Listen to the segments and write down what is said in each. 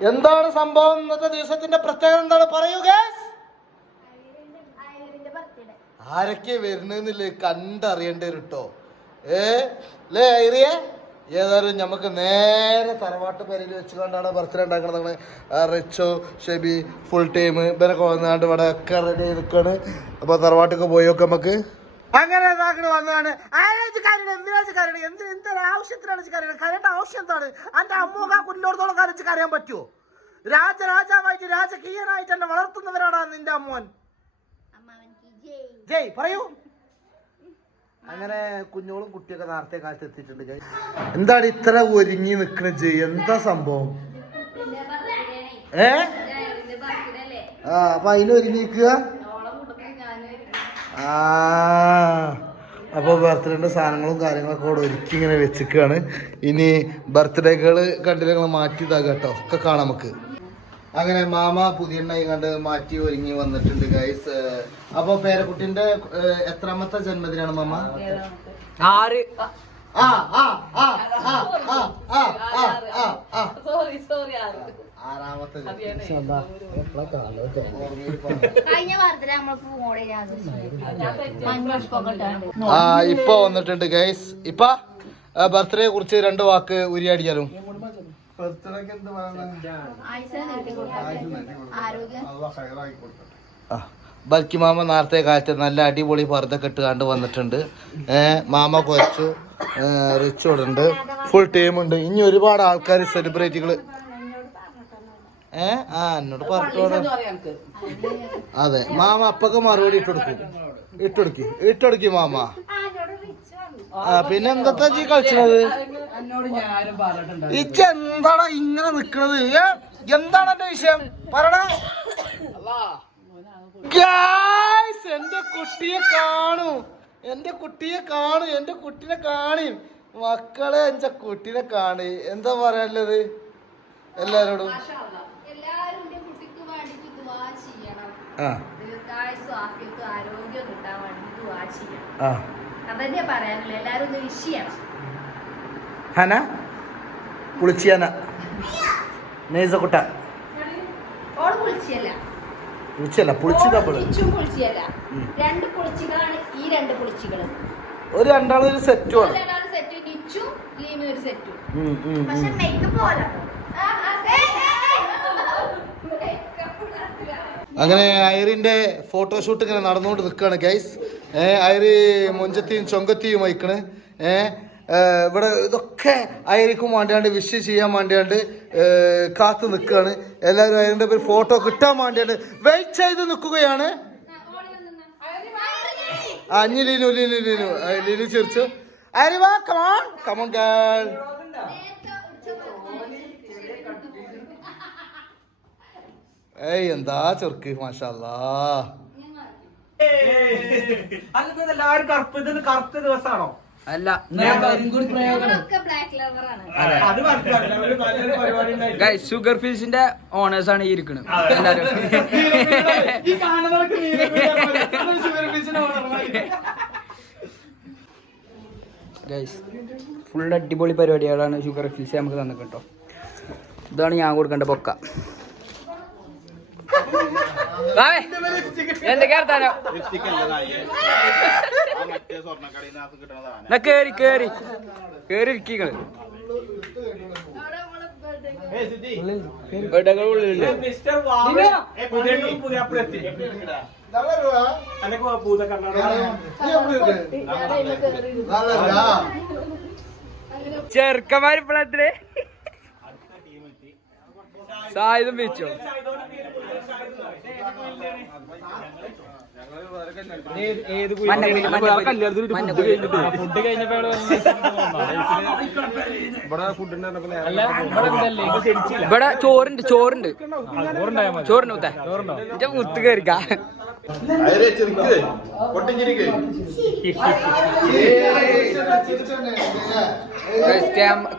എന്താണ് സംഭവം? ഇന്നത്തെ ദിവസത്തിന്റെ പ്രത്യേകത എന്താണ്? പറയുക? ആരൊക്കെ വരുന്നില്ലേ കണ്ടറിയണ്ടേ കേട്ടോ ഏ? ലേ ഐറിയ? ഏതായാലും നമുക്ക് നേരെ തറവാട്ട് പേരിൽ വെച്ചുകൊണ്ടാണ് ബർത്ത്ഡേ ഉണ്ടാക്കണതാണ് റിച്ചോ ഷെബി ഫുൾ ടൈം ഇവരൊക്കെ വന്നാണ്ട് ഇവിടെ ഒക്കെ റെഡി ആയി നിൽക്കാണ് അപ്പൊ തറവാട്ടൊക്കെ പോയി നോക്കാം നമുക്ക് അങ്ങനെ ഇതാക്കണ വന്നതാണ്. ആരാച്ച് കാര്യം എന്തിനാച്ച് കാര്യം എന്ത് എന്തൊരു ആവശ്യത്തിനാണ് കരേണ്ട ആവശ്യം എന്താണ്? എന്റെ അമ്മൂക്ക കുല്ലോടത്തോളം കരച്ച് കരയാൻ പറ്റുമോ രാജരാജാവായിട്ട് രാജകീയനായിട്ട് എന്നെ വളർത്തുന്നവരാണ് നിന്റെ അമ്മോൻ. ജയ്. പറയൂ. അങ്ങനെ കുഞ്ഞോളും കുട്ടിയൊക്കെ നേരത്തെ കാലത്ത് എത്തിയിട്ടുണ്ട്. ജയ്. എന്താണ് ഇത്ര ഒരുങ്ങി നിൽക്കണ ജയ്? എന്താ സംഭവം? ഏ? ആ അപ്പൊ അതിന് ഒരുങ്ങി നിക്കുക ആ അപ്പോൾ ബർത്ത്ഡേന്റെ സാധനങ്ങളും കാര്യങ്ങളൊക്കെ ഇവിടെ ഒരുക്കി ഇങ്ങനെ വെച്ചിക്കാണ് ഇനി ബർത്ത്ഡേകൾ കണ്ടിട്ട് ഞങ്ങൾ മാറ്റി ഇതാക്കാം കേട്ടോ. ഒക്കെ കാണാം നമുക്ക്. അങ്ങനെ മാമ പുതിയ എണ്ണ കണ്ട് മാറ്റി ഒരുങ്ങി വന്നിട്ടുണ്ട് ഗൈസ് അപ്പൊ പേരക്കുട്ടിന്റെ എത്രാമത്തെ ജന്മദിനാണ് മാമ? ആറ്. ആ ആ ആ ആ ആ ആ ആ ആ. ആ സോറി സോറി ആറ്. ആറാമത്തെ ആ ഇപ്പൊ വന്നിട്ടുണ്ട്. ഗൈസ് ഇപ്പ ബർത്ത്ഡേ കുറിച്ച് രണ്ട് വാക്ക് ബർത്ത്ഡേക്ക് എന്ത് ആ ബൽക്കി മാമ നേരത്തെ കാലത്ത് നല്ല അടിപൊളി പർദ്ദ കെട്ടുകാണ്ട് വന്നിട്ടുണ്ട്. മാമ കുറച്ചു റിച്ച് ഉണ്ട്. ഫുൾ ടീമുണ്ട് ഇനി ഒരുപാട് ആൾക്കാർ സെലിബ്രിറ്റികൾ ഏ? ആ എന്നോട് പറഞ്ഞോട് അതെ മാമ അപ്പൊക്കെ മറുപടി ഇട്ടുകൊടുക്കും ഇട്ടെടുക്കി ഇട്ടെടുക്കി മാമ. ആ പിന്നെ എന്താ ചീ കളിച്ചത് ഇച്ച എന്താണോ ഇങ്ങനെ നിക്കണത്? എന്താണ് എന്റെ വിഷയം? പറയണ Guys, എന്റെ കുട്ടിയെ കാണൂ. എന്റെ കുട്ടിയെ കാണൂ എന്റെ കുട്ടിനെ കാണി. മക്കളെ എന്റെ കുട്ടിനെ കാണി. എന്താ പറയാനുള്ളത്? എല്ലാരോടും എല്ലാരും എന്റെ കുട്ടിക്ക് വേണ്ടിട്ട് ദുവാ ചെയ്യണം ആ ദീർഘായുസും ആഫിയത്തും ആരോഗ്യം കിട്ടാൻ വേണ്ടി ദുവാ ചെയ്യണം. ആ. അതന്നെ പറയാനുള്ളൂ. എല്ലാരും ഒന്ന് വിഷ് ചെയ്യണം ഹന? കുളിച്ചിയാന? നെയ്സക്കുട്ട? ഓൾ കുളിച്ചല്ല പുളിച്ചല്ല പുളിച്ചി തപ്പിൾ ഇച്ചും കുളിച്ചല്ല രണ്ട് ഈ രണ്ട് ഒരു രണ്ടാളും ഒരു സെറ്റുമാണ് സെറ്റ് ഒരു പക്ഷെ മേക്കപ്പ് പോലെ അങ്ങനെ ഐറിന്റെ ഫോട്ടോഷൂട്ട് ഇങ്ങനെ നടന്നുകൊണ്ട് നിൽക്കുകയാണ് ഗൈസ് ഐറി മുഞ്ചത്തിയും ചൊങ്കത്തിയും വഹിക്കണ്. ഇവിടെ ഇതൊക്കെ ഐറിക്കും വേണ്ടിയാണ്ട് വിഷ് ചെയ്യാൻ വേണ്ടിയാണ്ട് കാത്ത് നിൽക്കുകയാണ്. എല്ലാവരും ഐറിന്റെ പേര് ഫോട്ടോ കിട്ടാൻ വേണ്ടിയാണ്ട് വെയിറ്റ് ചെയ്ത് നിൽക്കുകയാണ്. അഞ്ഞു ലീനു ലിനു ലിനു. ലിനു ചിരിച്ചു. ഐറി വാ കമോൺ കമോൺ ഗേൾ ഏയ് എന്താ ചെറുക്ക് മാഷല്ലാ. അല്ല ഷുഗർ ഫിഷിന്റെ ഓണേഴ്സ് ആണ്. ഈ ഇരിക്കുന്നത് എല്ലാരും ഗൈസ് ഫുൾ അടിപൊളി പരിപാടികളാണ് ഷുഗർ ഫിൽസ് നമുക്ക് തന്നെ കേട്ടോ ഇതാണ് ഞാൻ കൊടുക്കേണ്ട പൊക്ക എന്റെ കേട്ടാലോ എന്നാ കേറി കേറി. കേറി ഇരിക്കൾ ചെറുക്കന്മാരിപ്പഴത്രേ സായുധം വെച്ചോ ഫുഡ് ഇവിടെ ചോറുണ്ട് ചോറുണ്ട്. ചോറുണ്ട് മുത്ത എന്റെ മുത്ത് കയറിക്ക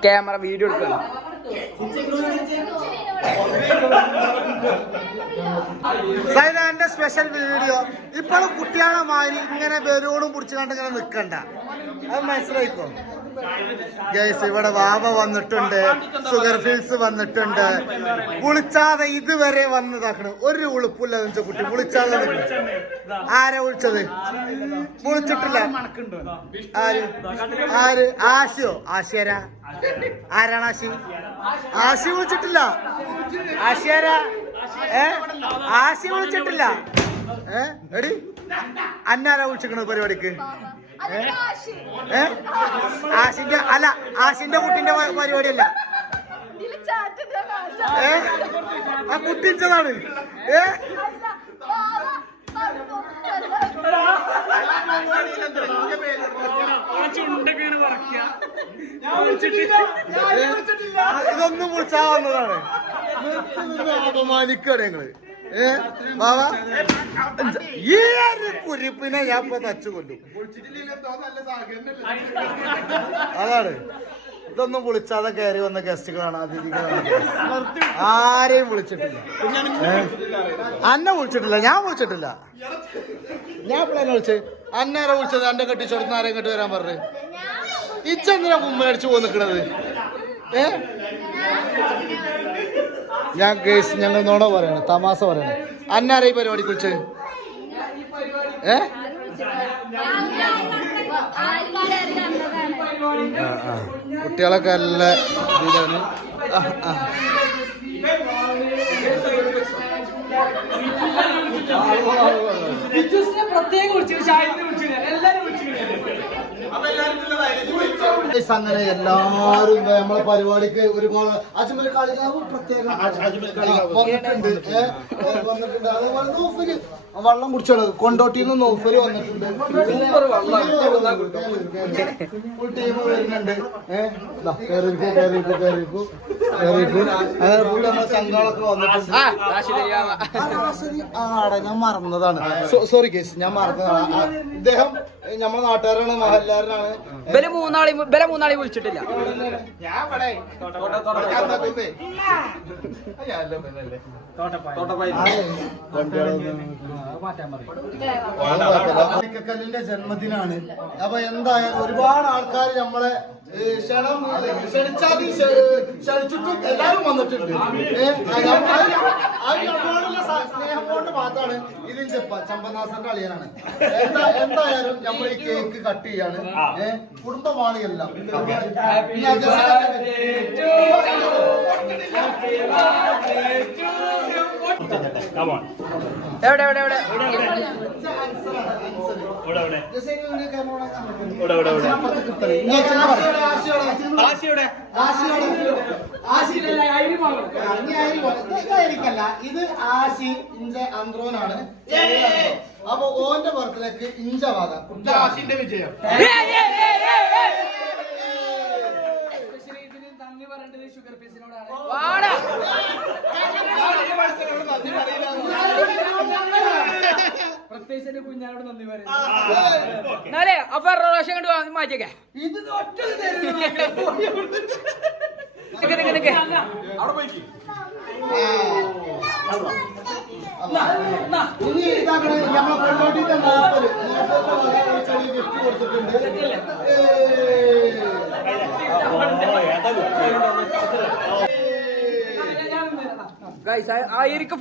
ക്യാമറ വീഡിയോ എടുക്കണം. സൈനാന്റെ സ്പെഷ്യൽ വീഡിയോ ഇപ്പോഴും കുട്ടികളെ മാതിരി ഇങ്ങനെ ബലൂണും പിടിച്ചു ഇങ്ങനെ നിക്കണ്ട. അത് മനസ്സിലായിക്കോ? ഗൈസ് ഇവിടെ വാവ വന്നിട്ടുണ്ട്. ഷുഗർ ഫീൽസ് വന്നിട്ടുണ്ട്. വിളിച്ചാതെ ഇതുവരെ വന്നതാക്കണ്. ഒരു ഉളുപ്പില്ല കുട്ടി. നിൽക്കണ്. ആരാ വിളിച്ചത് വിളിച്ചിട്ടില്ല ആര്? ആര്? ആശയോ? ആശയരാ? ആരാണ് ആശി? ആശി വിളിച്ചിട്ടില്ല ആശിയാരാ? ഏ? ആശി വിളിച്ചിട്ടില്ല ഏ? എടി അന്നാരാ വിളിച്ചിരിക്കണത് പരിപാടിക്ക്? ഏ? ഏ? ആശിന്റെ അല്ല ആശിന്റെ കുട്ടിന്റെ പരിപാടിയല്ല. ഏ? ആ കുട്ടിച്ചതാണ് ഏ? ഇതൊന്നും വിളിച്ചാ വന്നതാണ്. അപമാനിക്കണേ ഞങ്ങൾ. ഏ? ബാബ ഈ ഒരു കുരിപ്പിനെ ഞാൻ ഇപ്പൊ തച്ചു കൊല്ലും? അതാണ്. ഇതൊന്നും വിളിച്ചാതെ കയറി വന്ന ഗസ്റ്റുകളാണ് അതിഥികളാണ്. ആരെയും വിളിച്ചിട്ടില്ല? അന്നെ വിളിച്ചിട്ടില്ല. ഞാൻ വിളിച്ചിട്ടില്ല. ഞാൻ എപ്പോഴാണ് വിളിച്ചത് അന്നേരം വിളിച്ചത്? അന്റെ കെട്ടിച്ചോടുത്ത് ആരെയും കെട്ടി വരാൻ പറഞ്ഞു? ഇച്ചെന്തിനാ മേടിച്ചു പോന്നിക്കണത്? ഏ? ഞാൻ കേസ് ഞങ്ങൾ നോണ പറയണ തമാശ പറയണ. അന്നാരെ ഈ പരിപാടി കുറിച്ച്? ഏ. കുട്ടികളൊക്കെ നല്ല. ബിജുസിനെ പ്രത്യേകം വിളിച്ചു എല്ലാരും അങ്ങനെ എല്ലാരും നമ്മളെ പരിപാടിക്ക് ഒരു അജ്മൽ കാളികാവ് പ്രത്യേകം. അജ്മൽ വന്നിട്ടുണ്ട്. അതേപോലെ വള്ളം കുടിച്ചാണ് കൊണ്ടോട്ടിയിൽ നിന്ന് ഓഫർ വന്നിട്ടുണ്ട് ഫുൾ ടീം വരുന്നുണ്ട്. അങ്ങനെ ഫുൾ വന്നിട്ടുണ്ട്. ആടെ ഞാൻ മറന്നതാണ്. സോറി കേസ് ഞാൻ മറന്നതാണ്. ഇദ്ദേഹം നമ്മളെ നാട്ടുകാരാണ് മഹല്ലാരനാണ്. ബല മൂന്നാളി ബല മൂന്നാളി വിളിച്ചിട്ടില്ല. ഞാൻ തോട്ടപ്പായ കല്ലിന്റെ ജന്മദിനാണ്. അപ്പൊ എന്തായാലും ഒരുപാട് ആൾക്കാർ നമ്മളെ ക്ഷണം ക്ഷണിച്ചാൽ ക്ഷണിച്ചിട്ടും എല്ലാവരും വന്നിട്ടുണ്ട്. നമ്മളോടുള്ള സ്നേഹം കൊണ്ട് മാത്രമാണ് ഇത് ചെപ്പ ചമ്പനാസന്റെ അളിയനാണ്. എന്താ എന്തായാലും നമ്മൾ ഈ കേക്ക് കട്ട് ചെയ്യാണ്. കുടുംബമാണ് എല്ലാം Come just- എവിടെ എവിടെ എവിടെ പോലെ. ഇത് ഇത് ആശി ഇഞ്ച അന്ത്രോനാണ് അപ്പൊ ഓന്റെ ബർത്ത്ഡേക്ക് ഇഞ്ച വാങ്ങാം ആശിന്റെ വിജയം നന്ദി പറയേണ്ടത് ഷുഗർ ഫീസിനോടാണ് വാടാ പ്രത്യേകിച്ച് എന്റെ കുഞ്ഞാനോട് നന്ദി പറയുന്നത് എന്നാലേ അപ്പൊ റോഷൻ കണ്ടു മാറ്റിയേക്കെ. ഇത് ഒറ്റ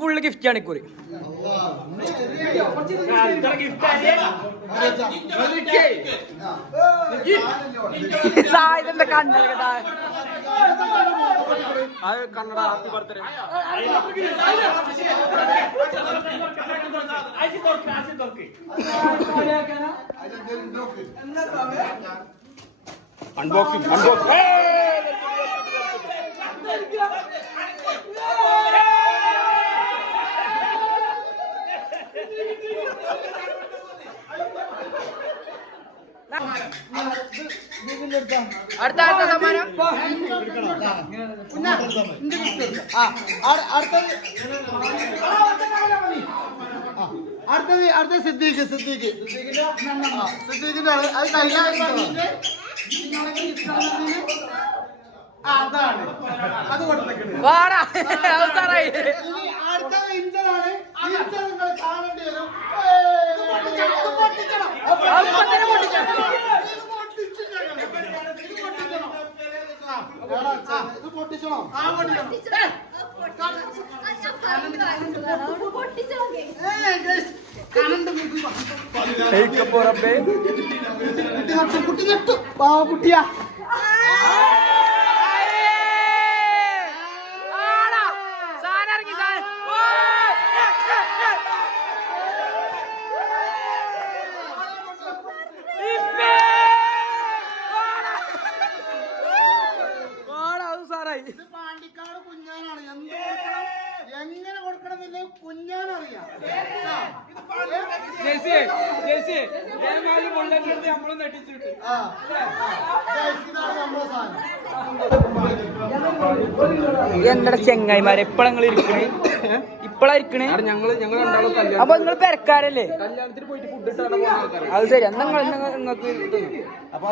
ഫുള്ള് ഗിഫ്റ്റ് ആണ് ഇക്കുറി. ಇದನ್ನ ಕನ್ನಡ ಕನ್ನಡ ಹ್ಯಾಪಿ ಬರ್ತಾರೆ ಅನ್ಬಾಕ್ಸಿಂಗ್ ಅನ್ಬಾಕ್ಸಿಂಗ್ അടുത്ത അടുത്ത സമ്മാനം? അടുത്തത് അടുത്തത് അടുത്ത സിദ്ദീഖ് സിദ്ദീഖ്. സിദ്ദീഖിന്റെ. അത് ആ, അതാണ്. അത് കൊടുത്തേക്കുന്നത് അടുത്തത് ഇഞ്ചനാണ് ഇഞ്ച നിങ്ങൾ കാണേണ്ടി വരും. പൊട്ടിക്കണം, പൊട്ടിക്കണം. അപ്പൊ തന്നെ പൊട്ടിക്കണം. ഇത് പൊട്ടിച്ച് പൊട്ടിച്ചണോ ആ പൊട്ടിക്കണം കുട്ടി നട്ടു കുട്ടി നട്ടു. പാ കുട്ടിയാ. സാധനം എന്താ ചെങ്ങായിമാരെ? ഇപ്പഴാ നിങ്ങൾ ഇരിക്കണേ? ഇപ്പഴാ ഇരിക്കണേ? ഞങ്ങൾ ഞങ്ങൾ രണ്ടാളും കല്യാണം അപ്പൊ നിങ്ങൾ പെരക്കാരല്ലേ? അത് ശരി എന്നാ നിങ്ങൾ നിങ്ങൾക്ക് അപ്പൊ